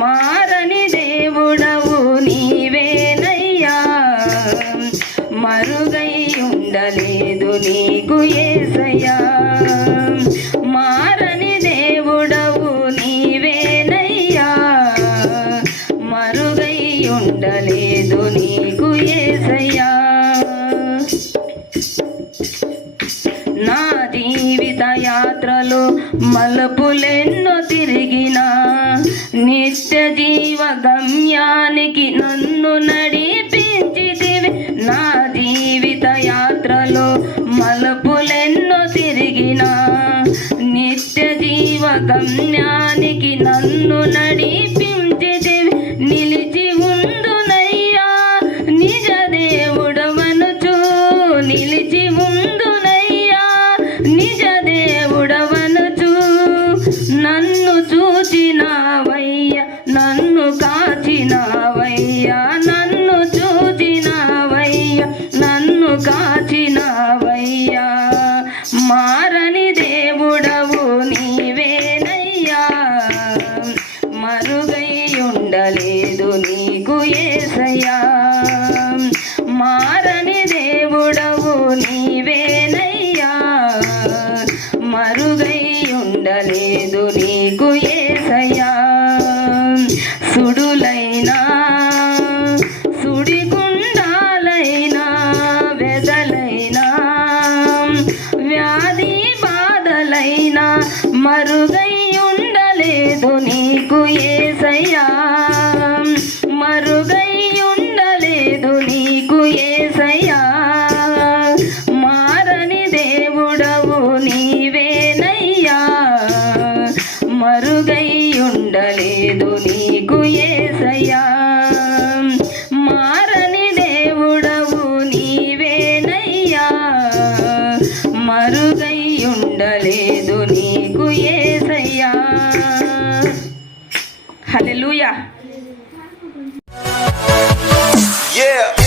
మారని దేవుడవు నీవేనయ్యా, మరుగై ఉండలేదు నీకు యేసయ్యా. మారని దేవుడవు నీవేనయ్యా, మరుగై ఉండలేదు నీకు యేసయ్యా. నా జీవిత యాత్రలో మలుపులెన్నో తిరిగినా, నిత్య జీవ గమ్యానికి నన్ను నడిపించితివి. నా జీవిత యాత్రలో మలుపులెన్నో తిరిగినా, నిత్య జీవ గమ్యానికి నన్ను నడిపించితివి. నిలిచి ఉందునయ్యా నిజ దేవుడవనుచు, నిలిచి ఉందునయ్యా నిజ దేవుడవనుచు. నన్ను చూచినావయ్యా, నన్ను కాచినావయ్యా, నన్ను చూచినావయ్యా, నన్ను కాచినావయ్యా. మారని దేవుడవు నీవేనయ్యా, మరుగై ఉండలేదు నీకు యేసయ్యా. మారని దేవుడవు నీవేనయ్యా, మరుగై ఉండలేదు నీకు యేసయ్యా. సుడులైనా సుడిగుండాలైనా వెదలైనా వ్యాధి బాధలైనా మరుగై ఉండలేదు నీకు యేసయ్యా, మరుగై ఉండలేదు నీకు యేసయ్యా. మారని దేవుడవు నీవేనయ్యా, మరుగై ఉండలేదు నీకు యేసయ్యా. మారని దేవుడవు నీవేనయ్యా, మరుగై ఉండలేదు నీకు యేసయ్యా. హల్లెలూయా. Yeah.